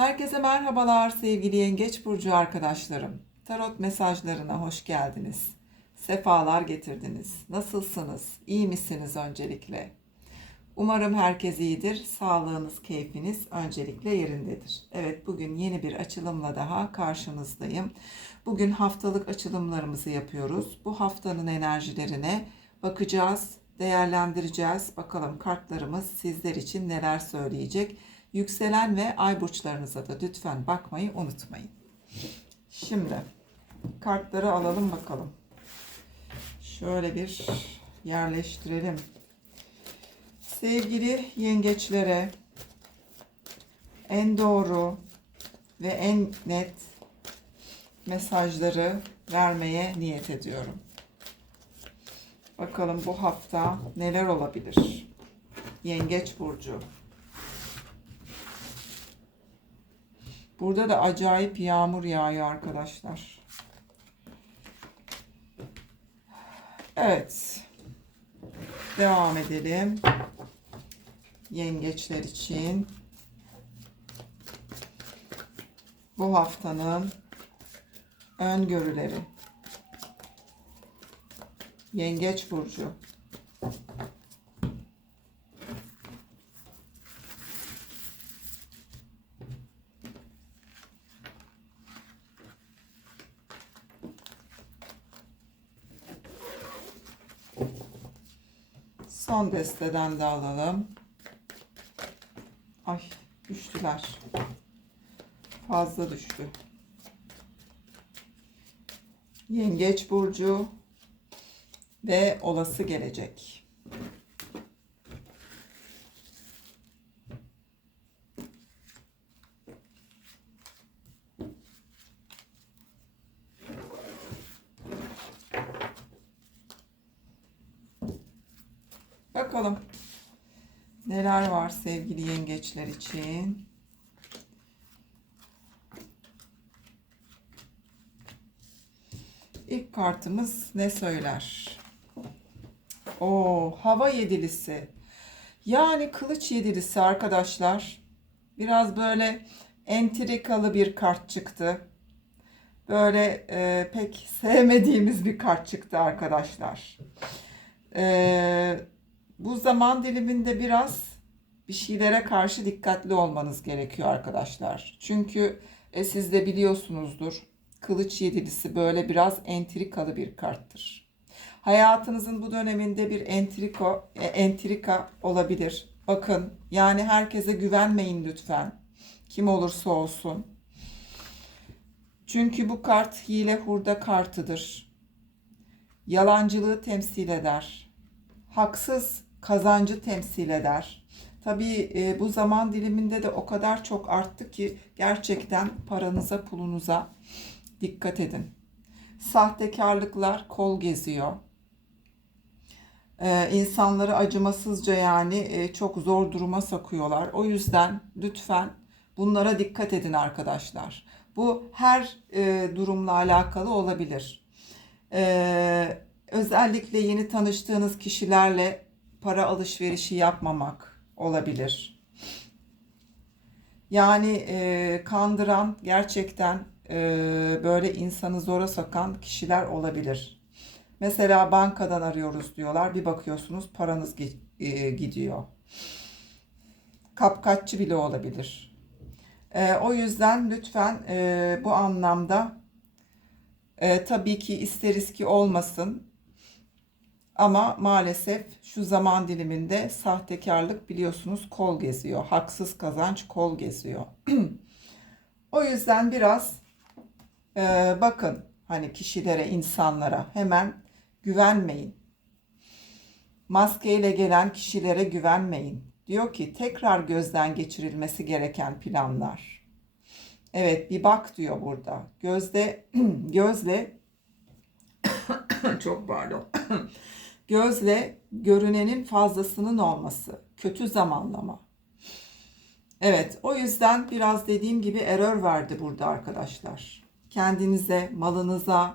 Herkese merhabalar sevgili Yengeç Burcu arkadaşlarım. Tarot mesajlarına hoş geldiniz. Sefalar getirdiniz. Nasılsınız? İyi misiniz öncelikle? Umarım herkes iyidir. Sağlığınız, keyfiniz öncelikle yerindedir. Evet bugün yeni bir açılımla daha karşınızdayım. Bugün haftalık açılımlarımızı yapıyoruz. Bu haftanın enerjilerine bakacağız, değerlendireceğiz. Bakalım kartlarımız sizler için neler söyleyecek. Yükselen ve ay burçlarınıza da lütfen bakmayı unutmayın. Şimdi kartları alalım bakalım. Şöyle bir yerleştirelim. Sevgili yengeçlere en doğru ve en net mesajları vermeye niyet ediyorum. Bakalım bu hafta neler olabilir? Yengeç burcu. Burada da acayip yağmur yağıyor arkadaşlar. Evet. Devam edelim. Yengeçler için bu haftanın öngörüleri. Yengeç burcu. Son desteden de alalım. Ay düştüler. Fazla düştü. Yengeç burcu ve olası gelecek. Bakalım neler var sevgili yengeçler için. İlk kartımız ne söyler? O hava yedilisi. Yani kılıç yedilisi arkadaşlar. Biraz böyle entrikalı bir kart çıktı. Böyle e, pek sevmediğimiz bir kart çıktı arkadaşlar. E, bu zaman diliminde biraz bir şeylere karşı dikkatli olmanız gerekiyor arkadaşlar. Çünkü e, siz de biliyorsunuzdur. Kılıç yedilisi böyle biraz entrikalı bir karttır. Hayatınızın bu döneminde bir entriko, e, entrika olabilir. Bakın yani herkese güvenmeyin lütfen. Kim olursa olsun. Çünkü bu kart hile hurda kartıdır. Yalancılığı temsil eder. Haksız kazancı temsil eder. Tabii e, bu zaman diliminde de o kadar çok arttı ki gerçekten paranıza pulunuza dikkat edin. Sahtekarlıklar kol geziyor. Ee, insanları acımasızca yani e, çok zor duruma sokuyorlar. O yüzden lütfen bunlara dikkat edin arkadaşlar. Bu her e, durumla alakalı olabilir. Ee, özellikle yeni tanıştığınız kişilerle para alışverişi yapmamak olabilir. Yani e, kandıran gerçekten e, böyle insanı zora sokan kişiler olabilir. Mesela bankadan arıyoruz diyorlar. Bir bakıyorsunuz paranız e, gidiyor. Kapkaççı bile olabilir. E, o yüzden lütfen e, bu anlamda e, tabii ki isteriz ki olmasın. Ama maalesef şu zaman diliminde sahtekarlık biliyorsunuz kol geziyor. Haksız kazanç kol geziyor. o yüzden biraz e, bakın hani kişilere, insanlara hemen güvenmeyin. Maskeyle gelen kişilere güvenmeyin. Diyor ki tekrar gözden geçirilmesi gereken planlar. Evet bir bak diyor burada. Gözde gözle çok pardon. Gözle görünenin fazlasının olması. Kötü zamanlama. Evet o yüzden biraz dediğim gibi error verdi burada arkadaşlar. Kendinize, malınıza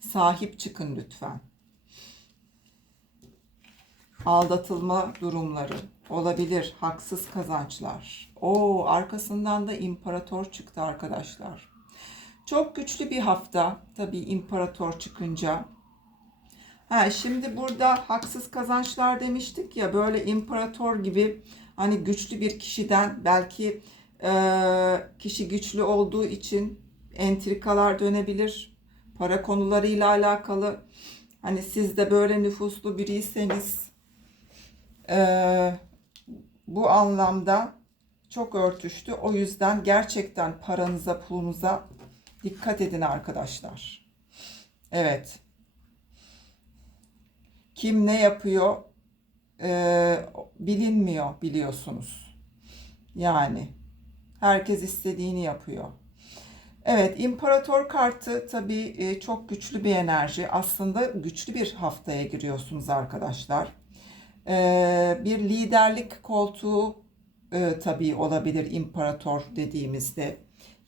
sahip çıkın lütfen. aldatılma durumları olabilir, haksız kazançlar. O arkasından da imparator çıktı arkadaşlar. Çok güçlü bir hafta tabii imparator çıkınca. Ha şimdi burada haksız kazançlar demiştik ya böyle imparator gibi hani güçlü bir kişiden belki e, kişi güçlü olduğu için entrikalar dönebilir. Para konularıyla alakalı. Hani siz de böyle nüfuslu biriyseniz e, bu anlamda çok örtüştü. O yüzden gerçekten paranıza, pulunuza dikkat edin arkadaşlar. Evet. Kim ne yapıyor e, bilinmiyor biliyorsunuz. Yani herkes istediğini yapıyor. Evet, imparator kartı tabii e, çok güçlü bir enerji. Aslında güçlü bir haftaya giriyorsunuz arkadaşlar. E, bir liderlik koltuğu e, tabii olabilir imparator dediğimizde.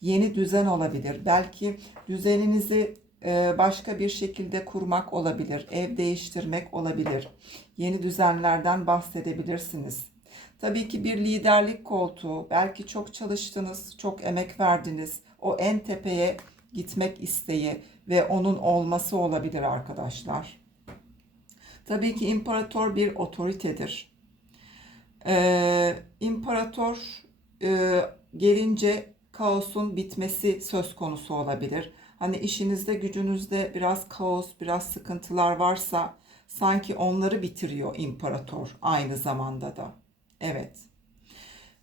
Yeni düzen olabilir. Belki düzeninizi başka bir şekilde kurmak olabilir. Ev değiştirmek olabilir. Yeni düzenlerden bahsedebilirsiniz. Tabii ki bir liderlik koltuğu. Belki çok çalıştınız, çok emek verdiniz. O en tepeye gitmek isteği ve onun olması olabilir arkadaşlar. Tabii ki imparator bir otoritedir. Ee, imparator e, gelince kaosun bitmesi söz konusu olabilir. Hani işinizde gücünüzde biraz kaos, biraz sıkıntılar varsa sanki onları bitiriyor imparator aynı zamanda da. Evet.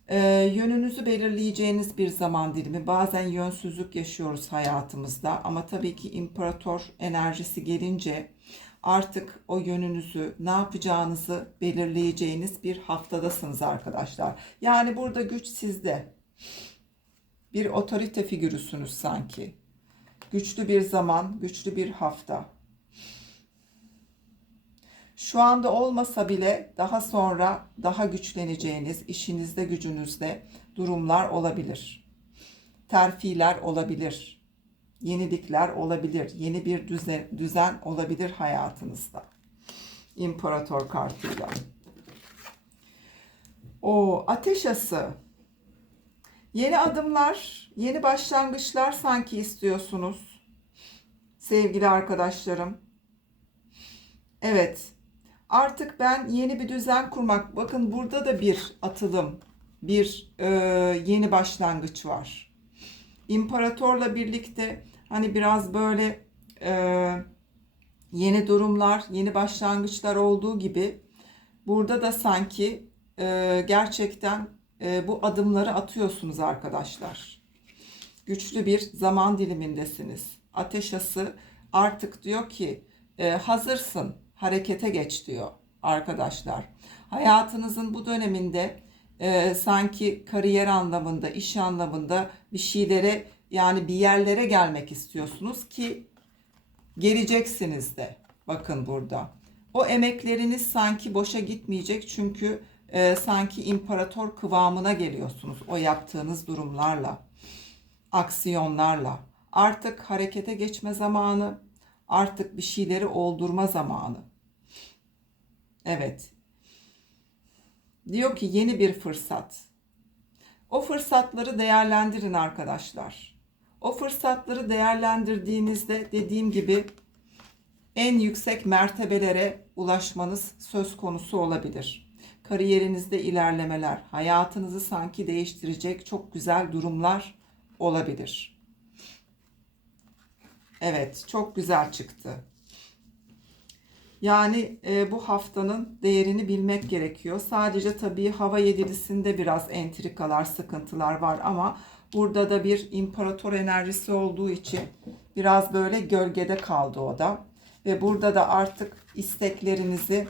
Ee, yönünüzü belirleyeceğiniz bir zaman dilimi. Bazen yönsüzlük yaşıyoruz hayatımızda ama tabii ki imparator enerjisi gelince artık o yönünüzü, ne yapacağınızı belirleyeceğiniz bir haftadasınız arkadaşlar. Yani burada güç sizde. Bir otorite figürüsünüz sanki. Güçlü bir zaman, güçlü bir hafta. Şu anda olmasa bile daha sonra daha güçleneceğiniz işinizde, gücünüzde durumlar olabilir. Terfiler olabilir. Yenilikler olabilir. Yeni bir düzen, düzen olabilir hayatınızda. İmparator kartıyla. O ateş ası. Yeni adımlar, yeni başlangıçlar sanki istiyorsunuz. Sevgili arkadaşlarım. Evet. Artık ben yeni bir düzen kurmak. Bakın burada da bir atılım, bir e, yeni başlangıç var. İmparatorla birlikte hani biraz böyle e, yeni durumlar, yeni başlangıçlar olduğu gibi burada da sanki e, gerçekten e, bu adımları atıyorsunuz arkadaşlar. Güçlü bir zaman dilimindesiniz. Ateş ası artık diyor ki e, hazırsın harekete geç diyor arkadaşlar. Hayatınızın bu döneminde e, sanki kariyer anlamında, iş anlamında bir şeylere yani bir yerlere gelmek istiyorsunuz ki geleceksiniz de. Bakın burada. O emekleriniz sanki boşa gitmeyecek çünkü e, sanki imparator kıvamına geliyorsunuz o yaptığınız durumlarla, aksiyonlarla. Artık harekete geçme zamanı, artık bir şeyleri oldurma zamanı. Evet. Diyor ki yeni bir fırsat. O fırsatları değerlendirin arkadaşlar. O fırsatları değerlendirdiğinizde dediğim gibi en yüksek mertebelere ulaşmanız söz konusu olabilir. Kariyerinizde ilerlemeler, hayatınızı sanki değiştirecek çok güzel durumlar olabilir. Evet, çok güzel çıktı. Yani e, bu haftanın değerini bilmek gerekiyor. Sadece tabii hava yedilisinde biraz entrikalar, sıkıntılar var ama burada da bir imparator enerjisi olduğu için biraz böyle gölgede kaldı o da. Ve burada da artık isteklerinizi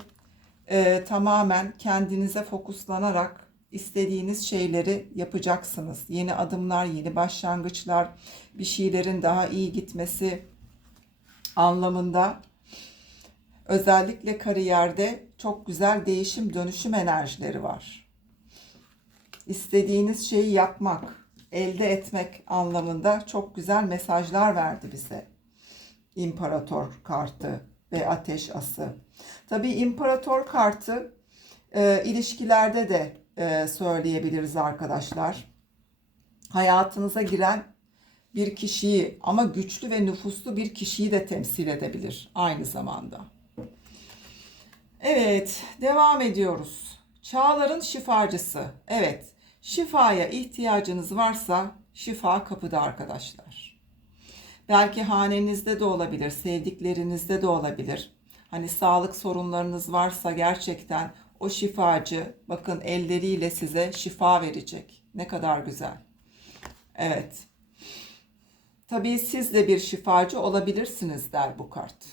e, tamamen kendinize fokuslanarak istediğiniz şeyleri yapacaksınız. Yeni adımlar, yeni başlangıçlar, bir şeylerin daha iyi gitmesi anlamında özellikle kariyerde çok güzel değişim dönüşüm enerjileri var. İstediğiniz şeyi yapmak, elde etmek anlamında çok güzel mesajlar verdi bize. İmparator kartı ve ateş ası. Tabii imparator kartı e, ilişkilerde de e, söyleyebiliriz arkadaşlar. Hayatınıza giren bir kişiyi ama güçlü ve nüfuslu bir kişiyi de temsil edebilir aynı zamanda. Evet, devam ediyoruz. Çağların şifacısı. Evet, şifaya ihtiyacınız varsa şifa kapıda arkadaşlar. Belki hanenizde de olabilir, sevdiklerinizde de olabilir. Hani sağlık sorunlarınız varsa gerçekten o şifacı bakın elleriyle size şifa verecek. Ne kadar güzel. Evet. Tabii siz de bir şifacı olabilirsiniz der bu kart.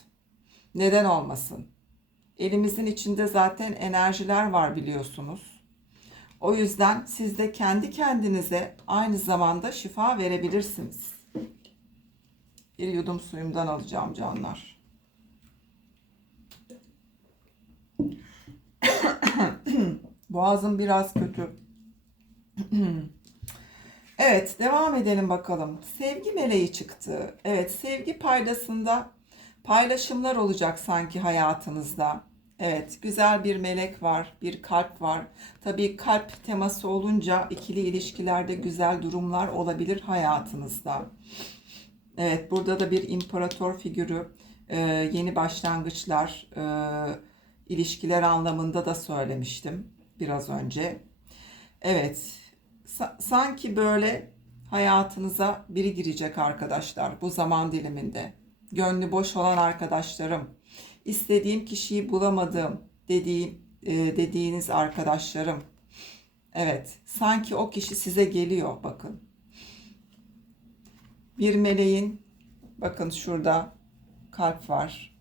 Neden olmasın? Elimizin içinde zaten enerjiler var biliyorsunuz. O yüzden siz de kendi kendinize aynı zamanda şifa verebilirsiniz. Bir yudum suyumdan alacağım canlar. Boğazım biraz kötü. evet, devam edelim bakalım. Sevgi meleği çıktı. Evet, sevgi paydasında paylaşımlar olacak sanki hayatınızda. Evet, güzel bir melek var, bir kalp var. Tabii kalp teması olunca ikili ilişkilerde güzel durumlar olabilir hayatınızda. Evet, burada da bir imparator figürü, e, yeni başlangıçlar, e, ilişkiler anlamında da söylemiştim biraz önce. Evet, sa- sanki böyle hayatınıza biri girecek arkadaşlar bu zaman diliminde. Gönlü boş olan arkadaşlarım, istediğim kişiyi bulamadım dediğim e, dediğiniz arkadaşlarım. Evet, sanki o kişi size geliyor bakın. Bir meleğin bakın şurada kalp var.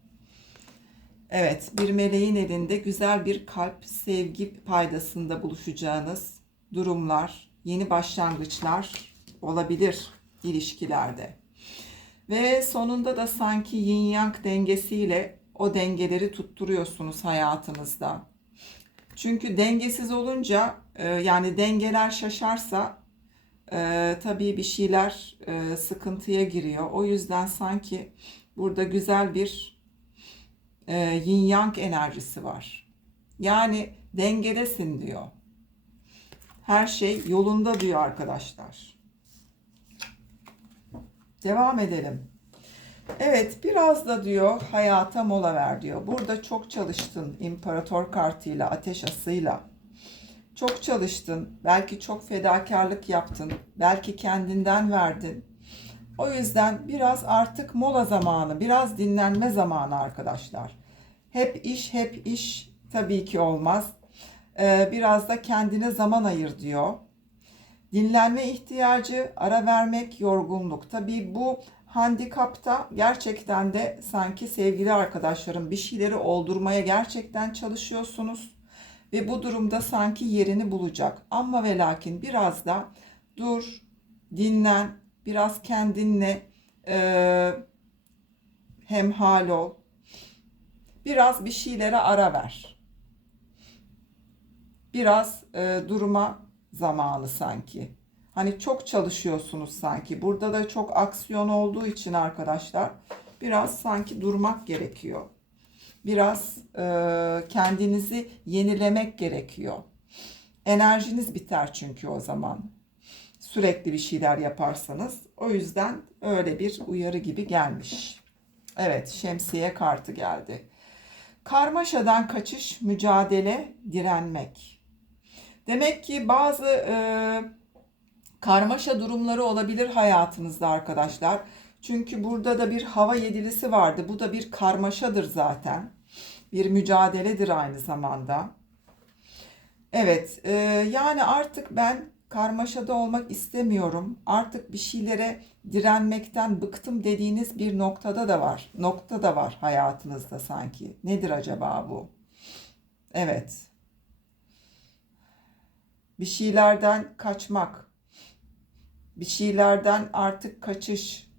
Evet, bir meleğin elinde güzel bir kalp, sevgi paydasında buluşacağınız durumlar, yeni başlangıçlar olabilir ilişkilerde. Ve sonunda da sanki yin yang dengesiyle o dengeleri tutturuyorsunuz hayatınızda. Çünkü dengesiz olunca e, yani dengeler şaşarsa e, tabii bir şeyler e, sıkıntıya giriyor. O yüzden sanki burada güzel bir e, yin yang enerjisi var. Yani dengedesin diyor. Her şey yolunda diyor arkadaşlar. Devam edelim. Evet biraz da diyor hayata mola ver diyor. Burada çok çalıştın imparator kartıyla ateş asıyla. Çok çalıştın. Belki çok fedakarlık yaptın. Belki kendinden verdin. O yüzden biraz artık mola zamanı, biraz dinlenme zamanı arkadaşlar. Hep iş, hep iş tabii ki olmaz. Ee, biraz da kendine zaman ayır diyor. Dinlenme ihtiyacı, ara vermek, yorgunluk. Tabii bu handikapta gerçekten de sanki sevgili arkadaşlarım bir şeyleri oldurmaya gerçekten çalışıyorsunuz. Ve bu durumda sanki yerini bulacak. Ama ve lakin biraz da dur, dinlen, biraz kendinle e, hemhal ol. Biraz bir şeylere ara ver. Biraz e, duruma zamanı sanki. Hani çok çalışıyorsunuz sanki. Burada da çok aksiyon olduğu için arkadaşlar biraz sanki durmak gerekiyor. Biraz e, kendinizi yenilemek gerekiyor. Enerjiniz biter çünkü o zaman. Sürekli bir şeyler yaparsanız. O yüzden öyle bir uyarı gibi gelmiş. Evet, şemsiye kartı geldi. Karmaşadan kaçış, mücadele, direnmek. Demek ki bazı e, karmaşa durumları olabilir hayatınızda arkadaşlar. Çünkü burada da bir hava yedilisi vardı. Bu da bir karmaşadır zaten. Bir mücadeledir aynı zamanda. Evet, e, yani artık ben karmaşada olmak istemiyorum. Artık bir şeylere direnmekten bıktım dediğiniz bir noktada da var. Nokta da var hayatınızda sanki. Nedir acaba bu? Evet. Bir şeylerden kaçmak. Bir şeylerden artık kaçış.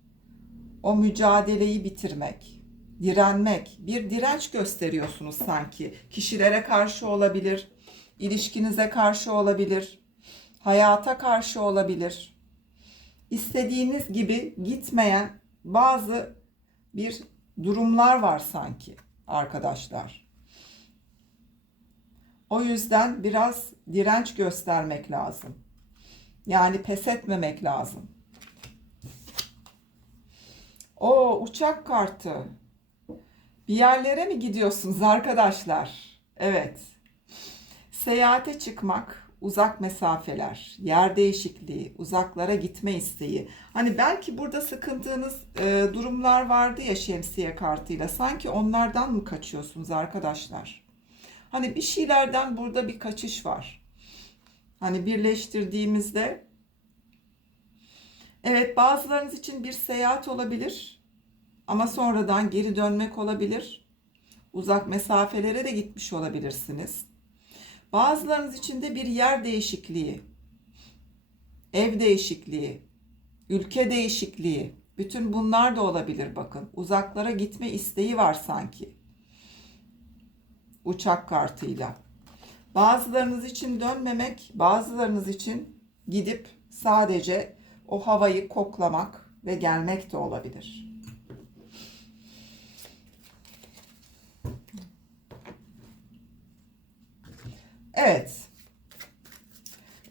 O mücadeleyi bitirmek. Direnmek. Bir direnç gösteriyorsunuz sanki. Kişilere karşı olabilir. ilişkinize karşı olabilir. Hayata karşı olabilir. İstediğiniz gibi gitmeyen bazı bir durumlar var sanki arkadaşlar. O yüzden biraz direnç göstermek lazım. Yani pes etmemek lazım. O uçak kartı. Bir yerlere mi gidiyorsunuz arkadaşlar? Evet. Seyahate çıkmak, uzak mesafeler, yer değişikliği, uzaklara gitme isteği. Hani belki burada sıkıntığınız e, durumlar vardı ya şemsiye kartıyla. Sanki onlardan mı kaçıyorsunuz arkadaşlar? Hani bir şeylerden burada bir kaçış var. Hani birleştirdiğimizde evet bazılarınız için bir seyahat olabilir ama sonradan geri dönmek olabilir. Uzak mesafelere de gitmiş olabilirsiniz. Bazılarınız için de bir yer değişikliği, ev değişikliği, ülke değişikliği, bütün bunlar da olabilir bakın. Uzaklara gitme isteği var sanki. Uçak kartıyla. Bazılarınız için dönmemek, bazılarınız için gidip sadece o havayı koklamak ve gelmek de olabilir. Evet.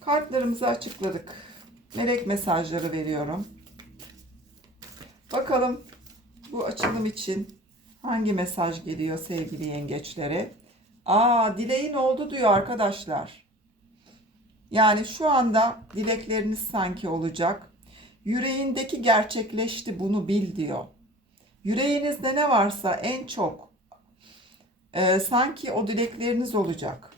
Kartlarımızı açıkladık. Melek mesajları veriyorum. Bakalım bu açılım için hangi mesaj geliyor sevgili yengeçlere? Aa dileğin oldu diyor arkadaşlar. Yani şu anda dilekleriniz sanki olacak. Yüreğindeki gerçekleşti bunu bil diyor. Yüreğinizde ne varsa en çok e, sanki o dilekleriniz olacak.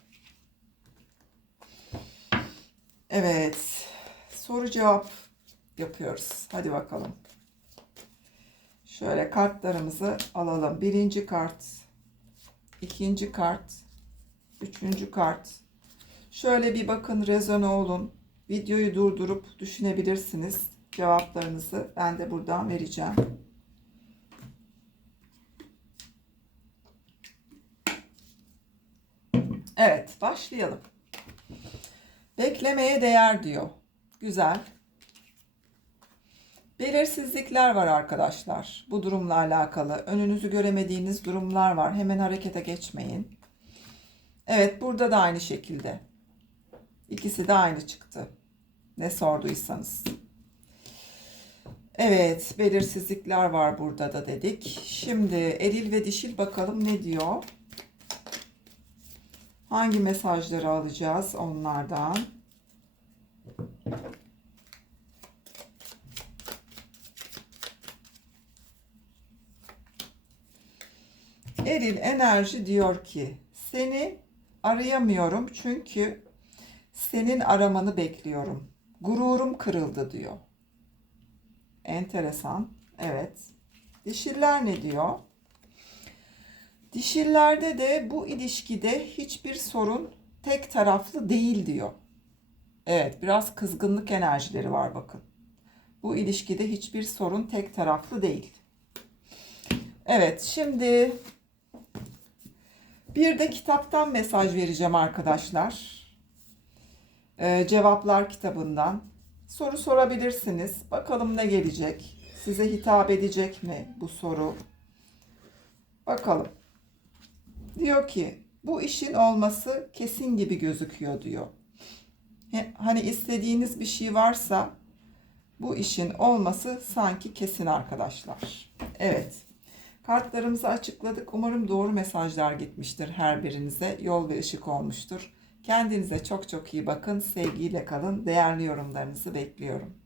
Evet. Soru cevap yapıyoruz. Hadi bakalım. Şöyle kartlarımızı alalım. Birinci kart, ikinci kart, üçüncü kart. Şöyle bir bakın rezone olun. Videoyu durdurup düşünebilirsiniz. Cevaplarınızı ben de buradan vereceğim. Evet, başlayalım. Beklemeye değer diyor. Güzel. Belirsizlikler var arkadaşlar. Bu durumla alakalı. Önünüzü göremediğiniz durumlar var. Hemen harekete geçmeyin. Evet burada da aynı şekilde. İkisi de aynı çıktı. Ne sorduysanız. Evet belirsizlikler var burada da dedik. Şimdi eril ve dişil bakalım ne diyor. Hangi mesajları alacağız onlardan? Eril enerji diyor ki seni arayamıyorum çünkü senin aramanı bekliyorum. Gururum kırıldı diyor. Enteresan. Evet. Dişiller ne diyor? Dişillerde de bu ilişkide hiçbir sorun tek taraflı değil diyor. Evet, biraz kızgınlık enerjileri var bakın. Bu ilişkide hiçbir sorun tek taraflı değil. Evet, şimdi bir de kitaptan mesaj vereceğim arkadaşlar. Ee, cevaplar kitabından. Soru sorabilirsiniz. Bakalım ne gelecek? Size hitap edecek mi bu soru? Bakalım. Diyor ki bu işin olması kesin gibi gözüküyor diyor. Hani istediğiniz bir şey varsa bu işin olması sanki kesin arkadaşlar. Evet. Kartlarımızı açıkladık. Umarım doğru mesajlar gitmiştir her birinize. Yol ve ışık olmuştur. Kendinize çok çok iyi bakın. Sevgiyle kalın. Değerli yorumlarınızı bekliyorum.